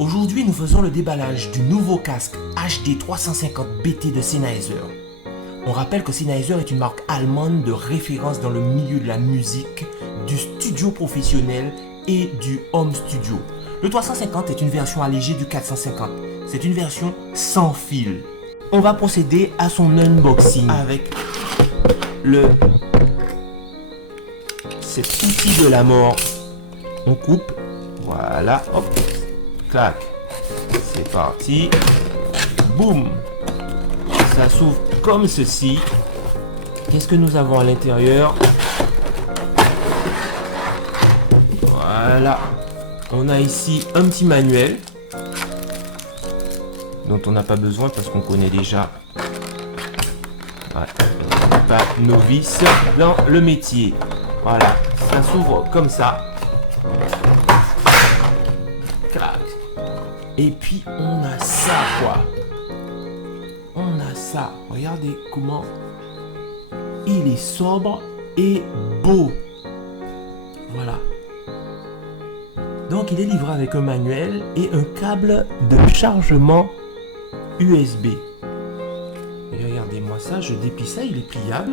Aujourd'hui, nous faisons le déballage du nouveau casque HD 350 BT de Sennheiser. On rappelle que Sennheiser est une marque allemande de référence dans le milieu de la musique, du studio professionnel et du home studio. Le 350 est une version allégée du 450. C'est une version sans fil. On va procéder à son unboxing avec cet outil de la mort. On coupe, voilà, hop, clac, c'est parti, boum, ça s'ouvre comme ceci. Qu'est-ce que nous avons à l'intérieur? Voilà, on a ici un petit manuel dont on n'a pas besoin parce qu'on connaît déjà. Ouais, on n'est pas novice dans le métier. Voilà, ça s'ouvre comme ça. Clac. Et puis on a ça quoi. On a ça. Regardez comment il est sobre et beau. Voilà. Donc il est livré avec un manuel et un câble de chargement USB. Et regardez-moi ça, je déplie ça, il est pliable.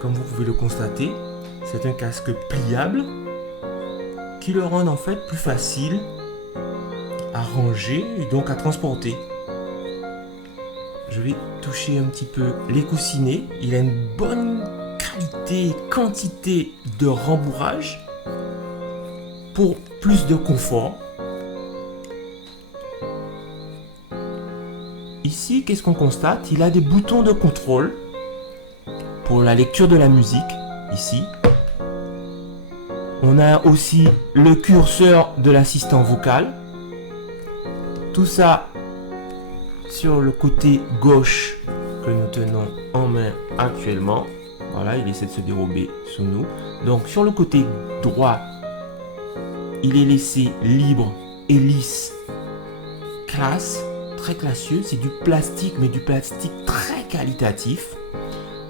Comme vous pouvez le constater, c'est un casque pliable qui le rend en fait plus facile à ranger et donc à transporter. Je vais toucher un petit peu les coussinets. Il a une bonne qualité et quantité de rembourrage pour plus de confort. Ici, qu'est-ce qu'on constate? Il a des boutons de contrôle pour la lecture de la musique, ici. On a aussi le curseur de l'assistant vocal. Tout ça sur le côté gauche que nous tenons en main actuellement. Voilà, il essaie de se dérober sous nous. Donc sur le côté droit, il est laissé libre et lisse. Classe, très classieux. C'est du plastique, mais du plastique très qualitatif.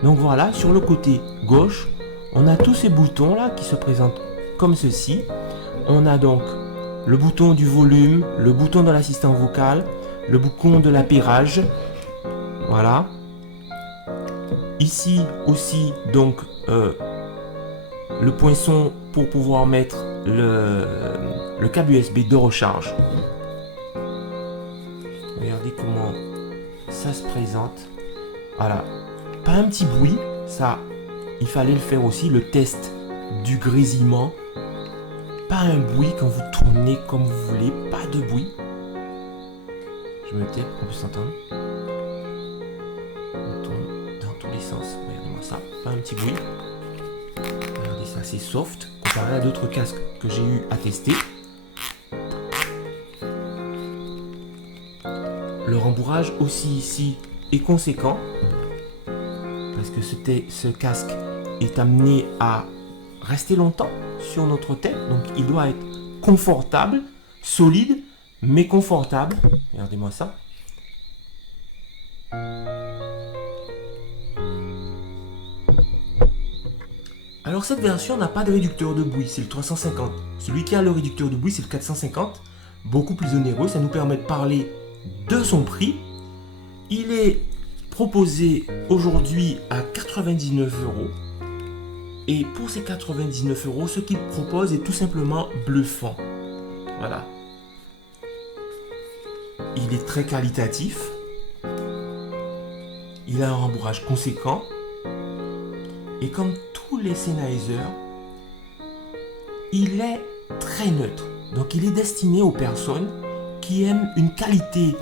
Donc voilà, sur le côté gauche, on a tous ces boutons là qui se présentent comme ceci. On a donc le bouton du volume, le bouton de l'assistant vocal, le bouton de l'appairage. Voilà. Ici aussi donc le poinçon pour pouvoir mettre le câble USB de recharge. Regardez comment ça se présente. Voilà. Pas un petit bruit, ça, il fallait le faire aussi, le test du grésillement. Pas un bruit quand vous tournez comme vous voulez, pas de bruit. Je me tais pour qu'on puisse entendre. On tourne dans tous les sens, regardez-moi ça, pas un petit bruit. Regardez ça, c'est soft, comparé à d'autres casques que j'ai eu à tester. Le rembourrage aussi ici est conséquent. Parce que ce casque est amené à rester longtemps sur notre tête. Donc il doit être confortable, solide, mais confortable. Regardez-moi ça. Alors cette version n'a pas de réducteur de bruit, c'est le 350. Celui qui a le réducteur de bruit, c'est le 450. Beaucoup plus onéreux, ça nous permet de parler de son prix. Il est proposé aujourd'hui à 99 €. Et pour ces 99 €, ce qu'il propose est tout simplement bluffant. Voilà. Il est très qualitatif. Il a un rembourrage conséquent. Et comme tous les Sennheiser, il est très neutre. Donc il est destiné aux personnes qui aiment une qualité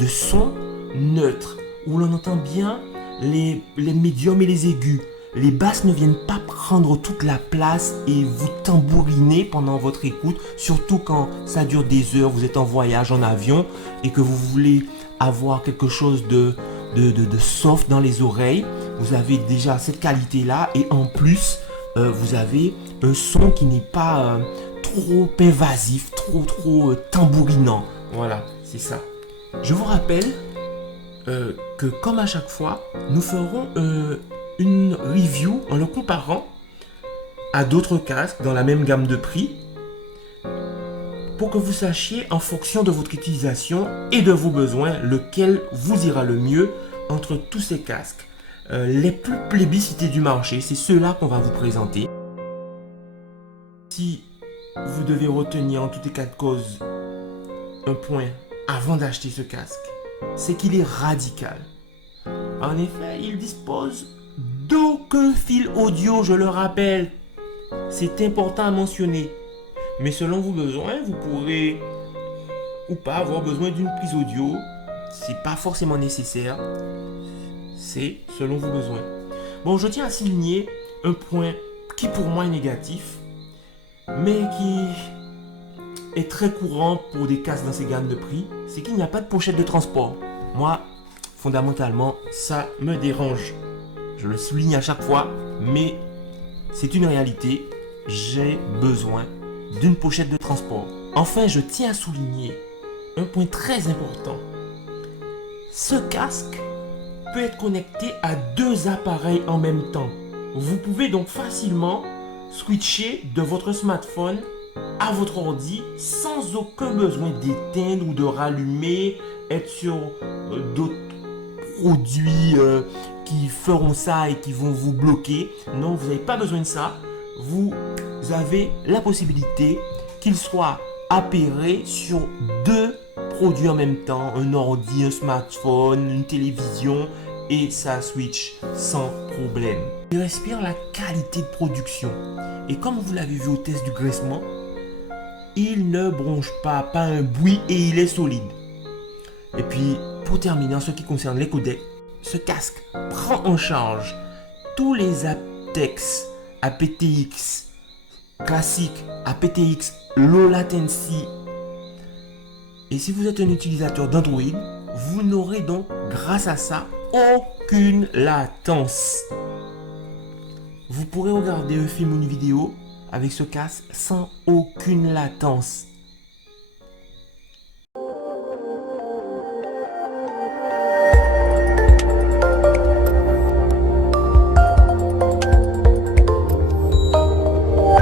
de son neutre, où l'on entend bien les médiums et les aigus. Les basses ne viennent pas prendre toute la place et vous tambouriner pendant votre écoute, surtout quand ça dure des heures, vous êtes en voyage, en avion, et que vous voulez avoir quelque chose de soft dans les oreilles. Vous avez déjà cette qualité-là, et en plus, vous avez un son qui n'est pas trop invasif, trop tambourinant. Voilà, c'est ça. Je vous rappelle que comme à chaque fois, nous ferons une review en le comparant à d'autres casques dans la même gamme de prix. pour que vous sachiez en fonction de votre utilisation et de vos besoins lequel vous ira le mieux entre tous ces casques. Les plus plébiscités du marché, c'est ceux-là qu'on va vous présenter. Si vous devez retenir en tout état de cause un point avant d'acheter ce casque, c'est qu'il est radical. En effet, il dispose d'aucun fil audio, je le rappelle. C'est important à mentionner. Mais selon vos besoins, vous pourrez ou pas avoir besoin d'une prise audio. C'est pas forcément nécessaire. C'est selon vos besoins. Bon, je tiens à souligner un point qui pour moi est négatif, mais qui est très courant pour des casques dans ces gammes de prix, c'est qu'il n'y a pas de pochette de transport. Moi, fondamentalement, ça me dérange. Je le souligne à chaque fois, mais c'est une réalité. J'ai besoin d'une pochette de transport. Enfin, je tiens à souligner un point très important. Ce casque peut être connecté à 2 appareils en même temps. Vous pouvez donc facilement switcher de votre smartphone à votre ordi sans aucun besoin d'éteindre ou de rallumer, être sur d'autres produits qui feront ça et qui vont vous bloquer. Non, vous n'avez pas besoin de ça. Vous avez la possibilité qu'il soit appairé sur 2 produits en même temps, un ordi, un smartphone, une télévision, et ça switch sans problème. Il respire la qualité de production. Et comme vous l'avez vu au test du graissement, il ne bronche pas un bruit et il est solide. Et puis, pour terminer, en ce qui concerne les codecs, ce casque prend en charge tous les aptX, aptX classiques, aptX low latency. Et si vous êtes un utilisateur d'Android, vous n'aurez donc, grâce à ça, aucune latence. Vous pourrez regarder un film ou une vidéo avec ce casque sans aucune latence.